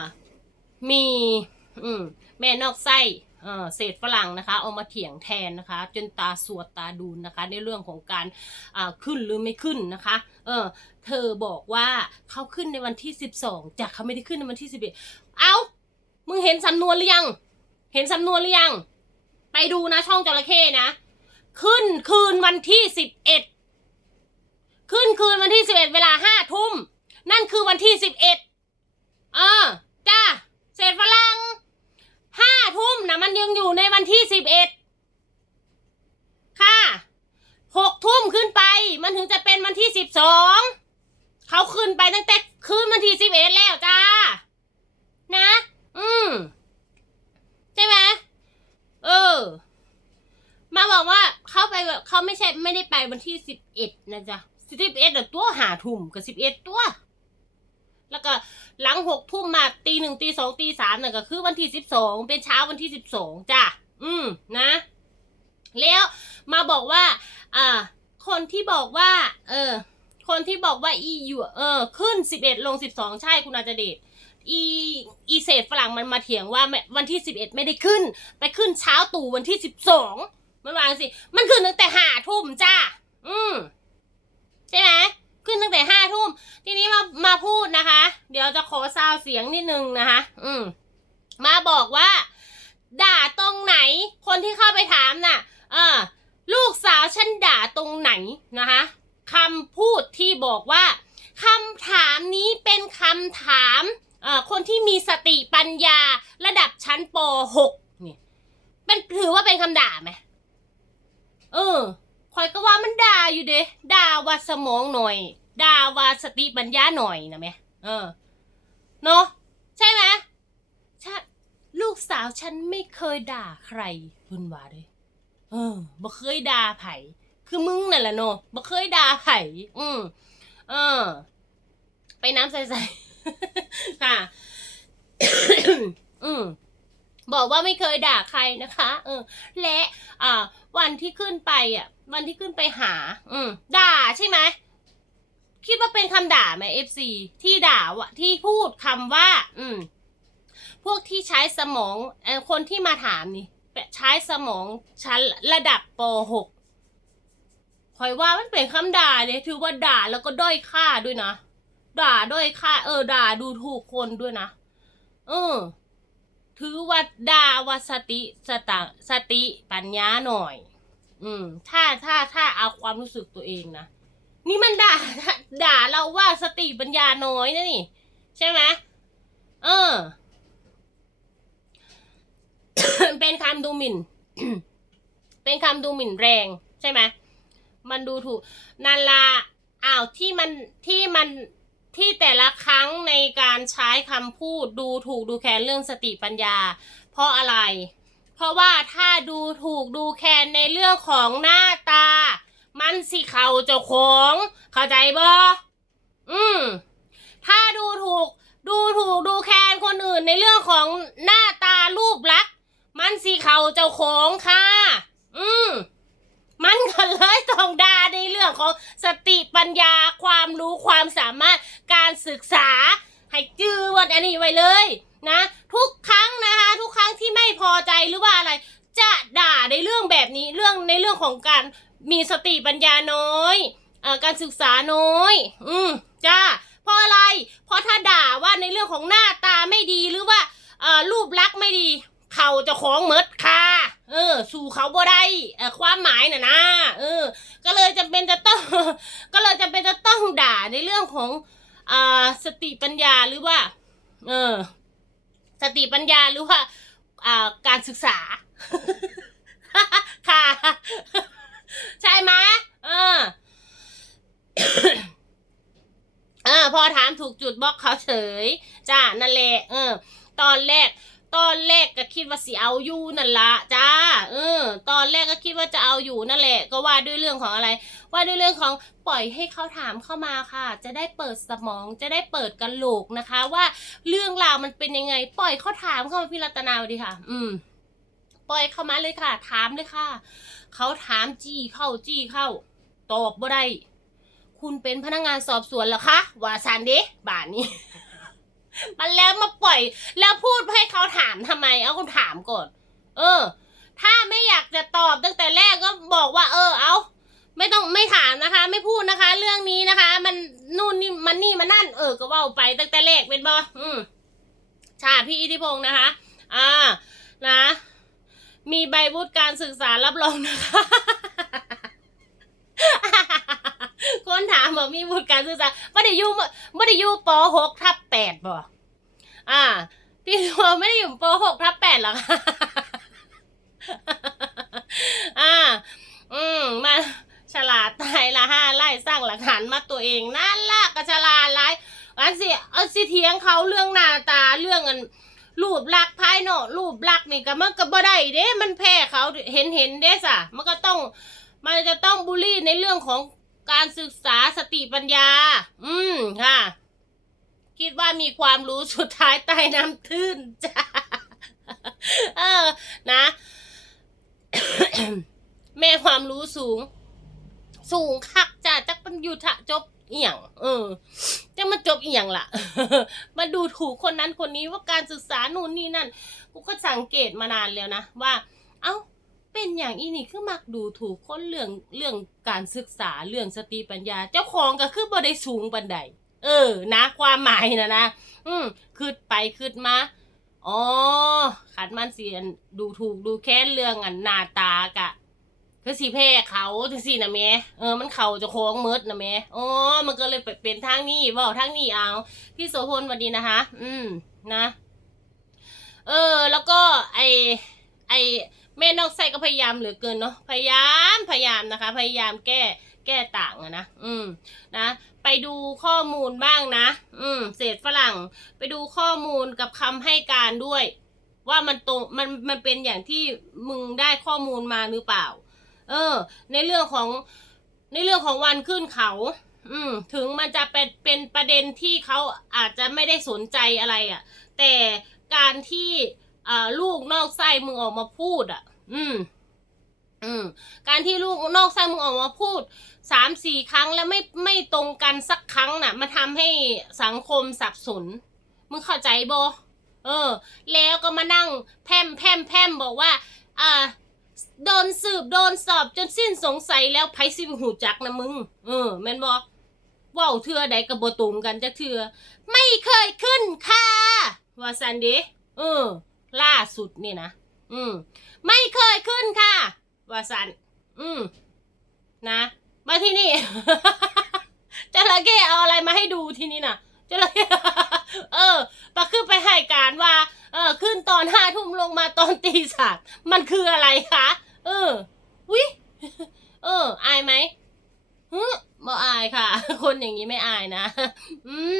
า มี อืม แม่นอกไส้เศษฝรั่งนะคะ เอามาเถียงแทนนะคะ จนตาสวดตาดูนะคะ ในเรื่องของการขึ้นหรือไม่ขึ้นนะคะ เออ เธอบอกว่าเขาขึ้นในวันที่ 12จากเขาไม่ได้ขึ้นในวันที่ 11 เอามึงเห็นสำนวนหรือยัง เห็นสำนวนหรือยัง ไปดูนะช่องจระเข้นะ ขึ้นคืนวันที่ 11 ขึ้นคืนวันที่ 11 เวลา5ทุ่ม นั่นคือวันที่ 11 เขาไม่ใช่ไม่ได้ไปวันที่สิบเอ็ดนะจ๊ะสิบเอ็ดตัวหาทุ่มกับสิบเอ็ดตัว แล้วก็หลังหกทุ่มมาตีหนึ่งตีสองตีสามน่ะก็คือวันที่สิบสองเป็นเช้าวันที่สิบสองจ้ะอืมนะ แล้วมาบอกว่า อ่า คนที่บอกว่า เออ คนที่บอกว่าอีอยู่เออ ขึ้นสิบเอ็ดลงสิบสองใช่คุณอาจจะเดชอีอีเศษฝรั่งมันมาเถียงว่าวันที่สิบเอ็ดไม่ได้ขึ้น ไปขึ้นเช้าตู่วันที่สิบสอง มันวางสิ มันขึ้นตั้งแต่ห้าทุ่มจ้า อืมใช่ไหมขึ้นตั้งแต่ห้าทุ่ม ทีนี้มามาพูดนะคะ เดี๋ยวจะขอซาวเสียงนิดนึงนะคะ อืม มาบอกว่า ด่าตรงไหน คนที่เข้าไปถามน่ะ เออ ลูกสาวฉันด่าตรงไหนนะคะคำพูดที่บอกว่าคำถามนี้เป็นคำถามเออคนที่มีสติปัญญาระดับชั้นป .6 เนี่ยเป็นถือว่าเป็นคำด่าไหม เออคอยก็ว่ามันด่าอยู่เด้ด่าว่าสมองหน่อยด่าว่าสติปัญญาหน่อยนะแม่เออเนาะใช่ไหมชลูกสาวฉันไม่เคยด่าใครคุณว่าเลยเออบ่เคยด่าไผคือมึงนั่นแหละเนาะบ่เคยด่าไผอืมเออ ไปน้ำใสๆค่ะ อืม บอกว่าไม่เคยด่าใครนะคะเออและอ่าวันที่ขึ้นไปอะ วันที่ขึ้นไปหา อืมด่าใช่ไหมคิดว่าเป็นคำด่าไหมเอฟซีที่ด่าวะที่พูดคำว่า อืม พวกที่ใช้สมองเออคนที่มาถามนี่ใช้สมองชั้นระดับป .6 คอยว่ามันเป็นคำด่าเนี่ยถือว่าด่าแล้วก็ด้อยค่าด้วยนะด่าด้อยค่า เออ ด่าดูถูกคนด้วยนะเออ ถือว่าด่าว่าสติสตางสติปัญญาหน่อย อืม ถ้าถ้าถ้าเอาความรู้สึกตัวเองนะนี่มันด่าด่าเราว่าสติปัญญาน้อยนะนี่ ใช่ไหมเออ เป็นคำดูหมิ่น เป็นคำดูหมิ่นแรง ใช่ไหมมันดูถูกนันละอ้าวที่มันที่มัน ที่แต่ละครั้งในการใช้คำพูดดูถูกดูแคลนเรื่องสติปัญญา เพราะอะไร เพราะว่าถ้าดูถูกดูแคลนในเรื่องของหน้าตา มันสิเขาเจ้าของ เข้าใจบ่อืมถ้าดูถูกดูถูกดูแคลนคนอื่นในเรื่องของหน้าตารูปลักษณ์มันสิเขาเจ้าของค่ะ อืมมันก็เลยต้องด่า รื่องของสติปัญญาความรู้ความสามารถการศึกษา ให้จื้อวันอันนี้ไว้เลยนะ ทุกครั้งนะคะ ทุกครั้งที่ไม่พอใจหรือว่าอะไร จะด่าในเรื่องแบบนี้เรื่องในเรื่องของการมีสติปัญญาน้อยเอ่อการศึกษาน้อย อืมจ้าเพราะอะไร เพราะถ้าด่าว่าในเรื่องของหน้าตาไม่ดีหรือว่าเอ่อรูปลักษณ์ไม่ดี เขาจะของเมดค่ะ เออ สู่เขาบ่ได้เออความหมายน่ะนะ เออ ก็เลยจำเป็นจะต้อง ก็เลยจำเป็นจะต้องด่าในเรื่องของอ่าสติปัญญาหรือว่า เออ สติปัญญาหรือว่าอ่าการศึกษา ค่ะ ใช่ไหมเออเออพอถามถูกจุดบล็อกเขาเฉย จ้า นั่นแหละ เออ ตอนแรก ตอนแรกก็คิดว่าสิเอาอยู่นั่นละจ้า เออ ตอนแรกก็คิดว่าจะเอาอยู่นั่นแหละ ก็ว่าด้วยเรื่องของอะไร ว่าด้วยเรื่องของปล่อยให้เขาถามเข้ามาค่ะ จะได้เปิดสมอง จะได้เปิดกันโหลกนะคะ ว่าเรื่องราวมันเป็นยังไง ปล่อยเขาถามเข้ามาพี่รัตนาวดีค่ะ อืม ปล่อยเข้ามาเลยค่ะ ถามเลยค่ะ เขาถามจี้เข้าจี้เข้า ตอบบ่ได้ คุณเป็นพนักงานสอบสวนเหรอคะว่าซันดะบาทนี้ มันแล้วมาปล่อย แล้วพูดให้เขาถามทำไม เอาคุณถามก่อน เออ ถ้าไม่อยากจะตอบตั้งแต่แรกก็บอกว่า เออ เอาไม่ต้องไม่ถามนะคะ ไม่พูดนะคะ เรื่องนี้นะคะ มันนู่นนี่มันนี่มันนั่น เออ ก็ว่าไปตั้งแต่แรกเป็นบออืมชาพี่อิทธิพงศ์นะคะ อ่า นะ มีใบวุฒิการศึกษารับรองนะคะคนถามบอกมีวุฒิการศึกษาไม่ได้อยู่ไม่ได้อยู่ปหกทับ ดบ่อ่าพี่ทัวไม่ได้อยู่ปหกทับแปดหรอกค่ะอ่า อืมมาฉลาดตายละห้าไล่สร้างหลักฐานมาตัวเองนั่นล่ะก็ฉลาดไรอันสิเอาสิเถียงเขาเรื่องหน้าตาเรื่องอันรูปลักษณ์ภายนอกรูปลักษณ์นี่ก็มันก็บ่ได้เด้ มันแพ้เขาเห็นเห็นเด้สะมันก็ต้องมันจะต้องบูลลี่ในเรื่องของการศึกษาสติปัญญา อืมค่ะ คิดว่ามีความรู้สุดท้ายใต้น้ำตื้นจ้าเออนะ แม่ความรู้สูง สูงคักจ้าจักมันอยู่ทะจบเอียงเออจะมาจบเอียงล่ะ มาดูถูกคนนั้นคนนี้ว่าการศึกษานู่นนี่นั่น กูก็สังเกตมานานแล้วนะว่า เอ้า เป็นอย่างอีนี่คือมักดูถูกคนเรื่องเรื่องการศึกษาเรื่องสติปัญญา เจ้าของก็คือบ่ได้สูงบันได เออ นะ ความหมายนะนะ อืมคืดไปคืดมา อ๋อ ขัดมันเสียนดูถูกดูแค้นเรื่องอันหน้าตากะคือสีแพ้เขาจังสี่นะแม่เออ มันเขาจะโค้งมืดนะแม่อ๋อ มันก็เลยไปเป็นทางนี้เว่าทางนี้เอา พี่โสพลวัสดีนะคะ อืม นะ เออ แล้วก็ไอไอแม่นอกไส้ก็พยายามเหลือเกินเนาะ พยายาม พยายามนะคะ พยายามแก้ แก้ต่างอะนะ อืม นะ ไปดูข้อมูลบ้างนะ อืม เศษฝรั่ง ไปดูข้อมูลกับคำให้การด้วย ว่ามันตรงมันมันเป็นอย่างที่มึงได้ข้อมูลมาหรือเปล่า เออ ในเรื่องของในเรื่องของวันขึ้นเขา อืม ถึงมันจะเป็นเป็นประเด็นที่เขาอาจจะไม่ได้สนใจอะไรอะ่ะ แต่การที่อ่าลูกนอกไส้มึงออกมาพูดอะ อืม อืมการที่ลูกนอกไส้มึงออกมาพูดสามสี่ครั้งแล้วไม่ไม่ตรงกันสักครั้งน่ะ มันทำให้สังคมสับสน มึงเข้าใจบอเออ แล้วก็มานั่งแพร่มแพร่มแพร่มบอกว่าอ่าโดนสืบโดนสอบจนสิ้นสงสัยแล้วไพสิบหูจักนะมึง เออแม่นบอว่าวเทือใดกับบตรงกันจักเทือ ไม่เคยขึ้นค่ะว่าซันเดเออ ล่าสุดนี่นะอืมไม่เคยขึ้นค่ะ ว่าซันอืม นะ มาที่นี่ จระเข้เอาอะไรมาให้ดูที่นี่น่ะจระเข้เออปะคือไปให้การว่า เออ ขึ้นตอนห้าทุ่มลงมาตอนตีสามมันคืออะไรคะ เออวิเออ อายไหมฮึบ่อายค่ะ คนอย่างนี้ไม่อายนะ อืม